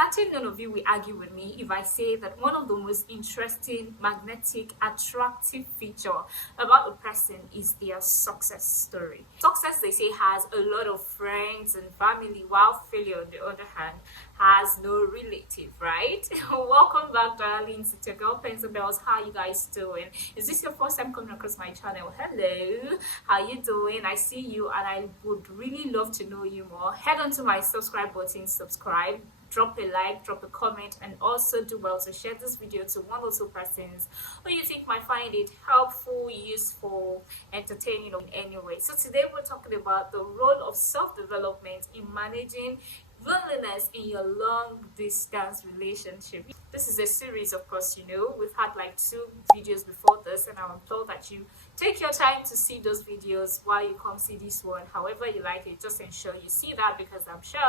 certain none of you will argue with me if I say that one of the most interesting, magnetic, attractive feature about a person is their success story. Success, they say, has a lot of friends and family, while failure, on the other hand, has no relative, right? Welcome back, darlings. It's your girl, Pencil Bells. How you guys doing? Is this your first time coming across my channel? Hello, how you doing? I see you and I would really love to know you more. Head on to my subscribe button, subscribe, drop a like, drop a comment, and also do well to share this video to one or two persons who you think might find it helpful, useful, entertaining in any way. So today we're talking about the role of self-development in managing loneliness in your long distance relationship. This is a series, of course. We've had like 2 videos before this, and I implore that you take your time to see those videos while you come see this one. However you like it, just ensure you see that, because I'm sure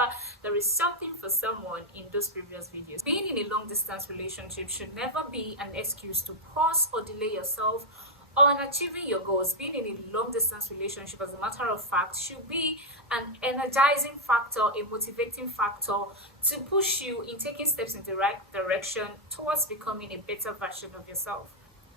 there is something for someone in those previous videos. Being in a long distance relationship should never be an excuse to pause or delay yourself on achieving your goals. Being in a long distance relationship, as a matter of fact, should be an energizing factor, a motivating factor to push you in taking steps in the right direction towards becoming a better version of yourself.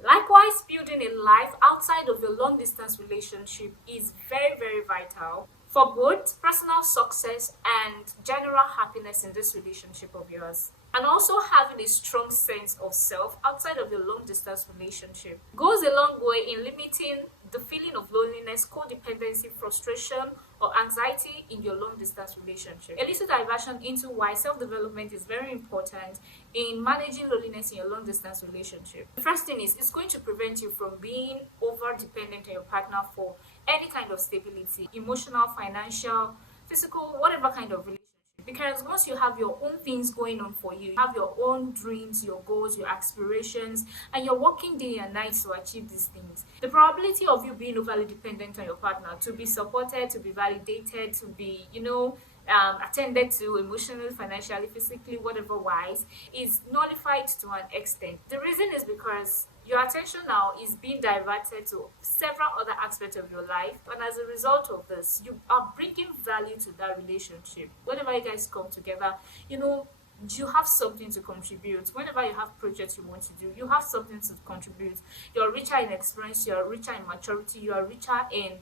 Likewise, building a life outside of your long distance relationship is very, very vital for both personal success and general happiness in this relationship of yours. And also, having a strong sense of self outside of your long distance relationship goes a long way in limiting the feeling of loneliness, codependency, frustration, or anxiety in your long distance relationship. A little diversion into why self-development is very important in managing loneliness in your long distance relationship. The first thing is, it's going to prevent you from being over dependent on your partner for any kind of stability, emotional, financial, physical, whatever kind of relationship. Because once you have your own things going on for you, you have your own dreams, your goals, your aspirations, and you're working day and night to achieve these things, the probability of you being overly dependent on your partner, to be supported, to be validated, to be, attended to emotionally, financially, physically, whatever wise, is nullified to an extent. The reason is because your attention now is being diverted to several other aspects of your life, and as a result of this, you are bringing value to that relationship. Whenever you guys come together, you have something to contribute. Whenever you have projects you want to do, you have something to contribute. You're richer in experience, you're richer in maturity, you are richer in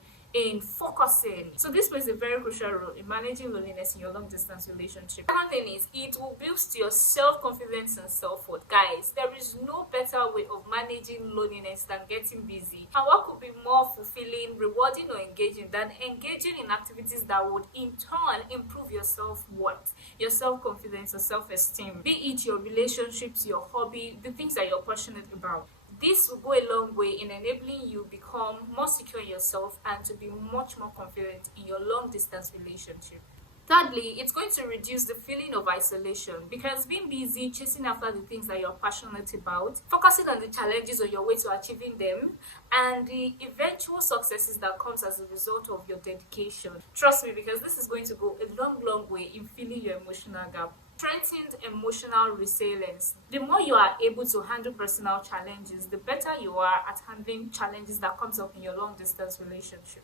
focusing. So this plays a very crucial role in managing loneliness in your long distance relationship. Second thing is, it will boost your self-confidence and self-worth. Guys, there is no better way of managing loneliness than getting busy. And what could be more fulfilling, rewarding, or engaging than engaging in activities that would in turn improve your self-worth, your self-confidence, or self-esteem? Be it your relationships, your hobby, the things that you're passionate about. This will go a long way in enabling you become more secure in yourself and to be much more confident in your long distance relationship. Thirdly, it's going to reduce the feeling of isolation, because being busy, chasing after the things that you're passionate about, focusing on the challenges on your way to achieving them, and the eventual successes that comes as a result of your dedication. Trust me, because this is going to go a long, long way in filling your emotional gap. Strengthened emotional resilience. The more you are able to handle personal challenges, the better you are at handling challenges that comes up in your long distance relationship.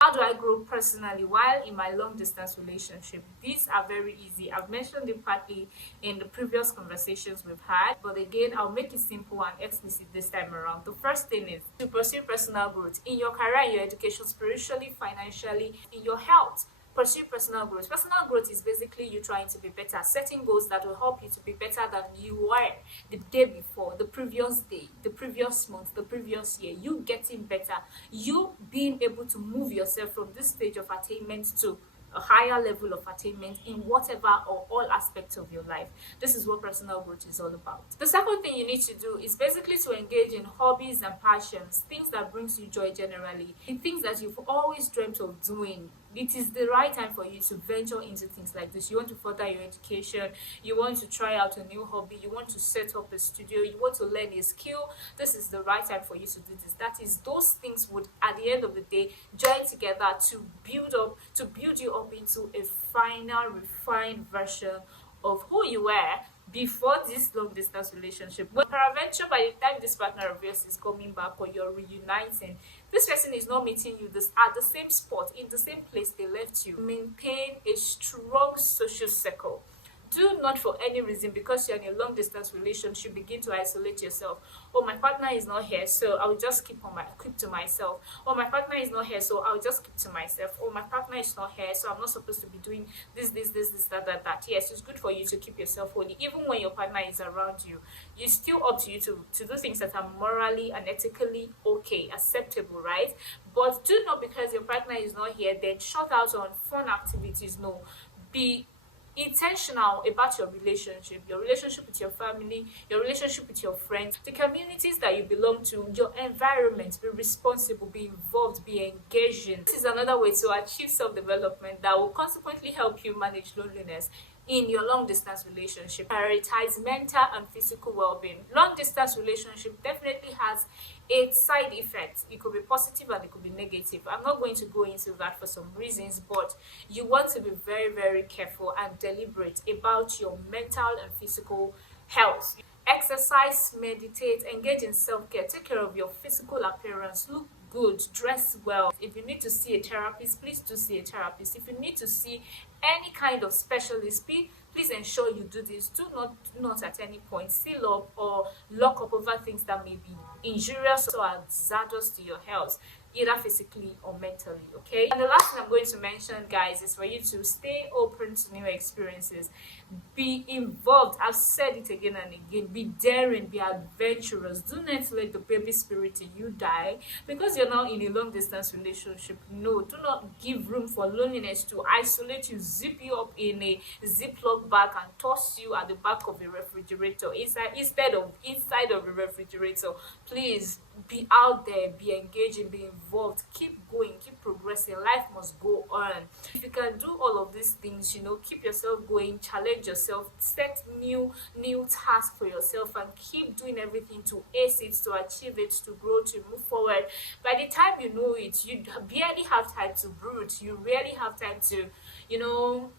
How do I grow personally while in my long distance relationship? These are very easy. I've mentioned it partly in the previous conversations we've had, but again, I'll make it simple and explicit this time around. The first thing is to pursue personal growth in your career, in your education, spiritually, financially, in your health. Pursue personal growth. Personal growth is basically you trying to be better, setting goals that will help you to be better than you were the day before, the previous day, the previous month, the previous year. You getting better, you being able to move yourself from this stage of attainment to a higher level of attainment in whatever or all aspects of your life. This is what personal growth is all about. The second thing you need to do is basically to engage in hobbies and passions, things that brings you joy generally, the things that you've always dreamt of doing. It is the right time for you to venture into things like this. You want to further your education, you want to try out a new hobby, you want to set up a studio, you want to learn a skill. This is the right time for you to do this. That is, those things would at the end of the day join together to build you up into a final, refined version of who you were before this long distance relationship. But peradventure, by the time this partner of yours is coming back or you're reuniting, this person is not meeting you at the same spot, in the same place they left you. Maintain a strong social circle. Do not for any reason, because you're in a long distance relationship, begin to isolate yourself. Oh, my partner is not here, so I'll just keep to myself. Oh, my partner is not here, so I'll just keep to myself. Oh, my partner is not here, so I'm not supposed to be doing this, that. Yes, it's good for you to keep yourself holy. Even when your partner is around you, it's still up to you to do things that are morally and ethically okay, acceptable, right? But do not, because your partner is not here, then shut out on fun activities. No, be intentional about your relationship with your family, your relationship with your friends, the communities that you belong to, your environment. Be responsible, be involved, be engaging. This is another way to achieve self-development that will consequently help you manage loneliness in your long distance relationship. Prioritize mental and physical well-being. Long distance relationship definitely has its side effects. It could be positive and it could be negative. I'm not going to go into that for some reasons, but you want to be very, very careful and deliberate about your mental and physical health. Exercise, meditate, engage in self-care, take care of your physical appearance, look good, dress well. If you need to see a therapist, please do see a therapist. If you need to see any kind of specialist, please ensure you do this. Do not at any point seal up or lock up over things that may be injurious or hazardous to your health, either physically or mentally. Okay, and the last thing I'm going to mention, guys, is for you to stay open to new experiences. Be involved. I've said it again and again. Be daring, be adventurous. Do not let the baby spirit in you die because you're now in a long distance relationship. No, do not give room for loneliness to isolate you, zip you up in a ziploc bag and toss you at the back of a refrigerator instead of inside of a refrigerator. Please be out there, be engaging, be involved, keep going, keep progressing. Life must go on. If you can do all of these things, keep yourself going, challenge yourself, set new tasks for yourself, and keep doing everything to ace it, to achieve it, to grow, to move forward. By the time you know it, you barely have time to brood. You rarely have time to,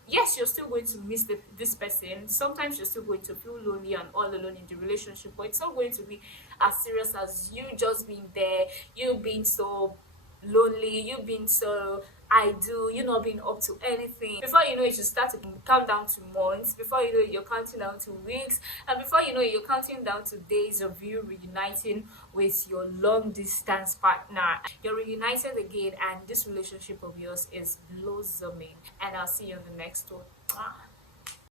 yes, you're still going to miss this person. Sometimes you're still going to feel lonely and all alone in the relationship, but it's not going to be as serious as you just being there, you being so lonely, you being so you not being up to anything. Before you know it, you start to count down to months. Before you know it, you're counting down to weeks, and before you know it, you're counting down to days of you reuniting with your long distance partner. You're reunited again, and this relationship of yours is blossoming. And I'll see you on the next one.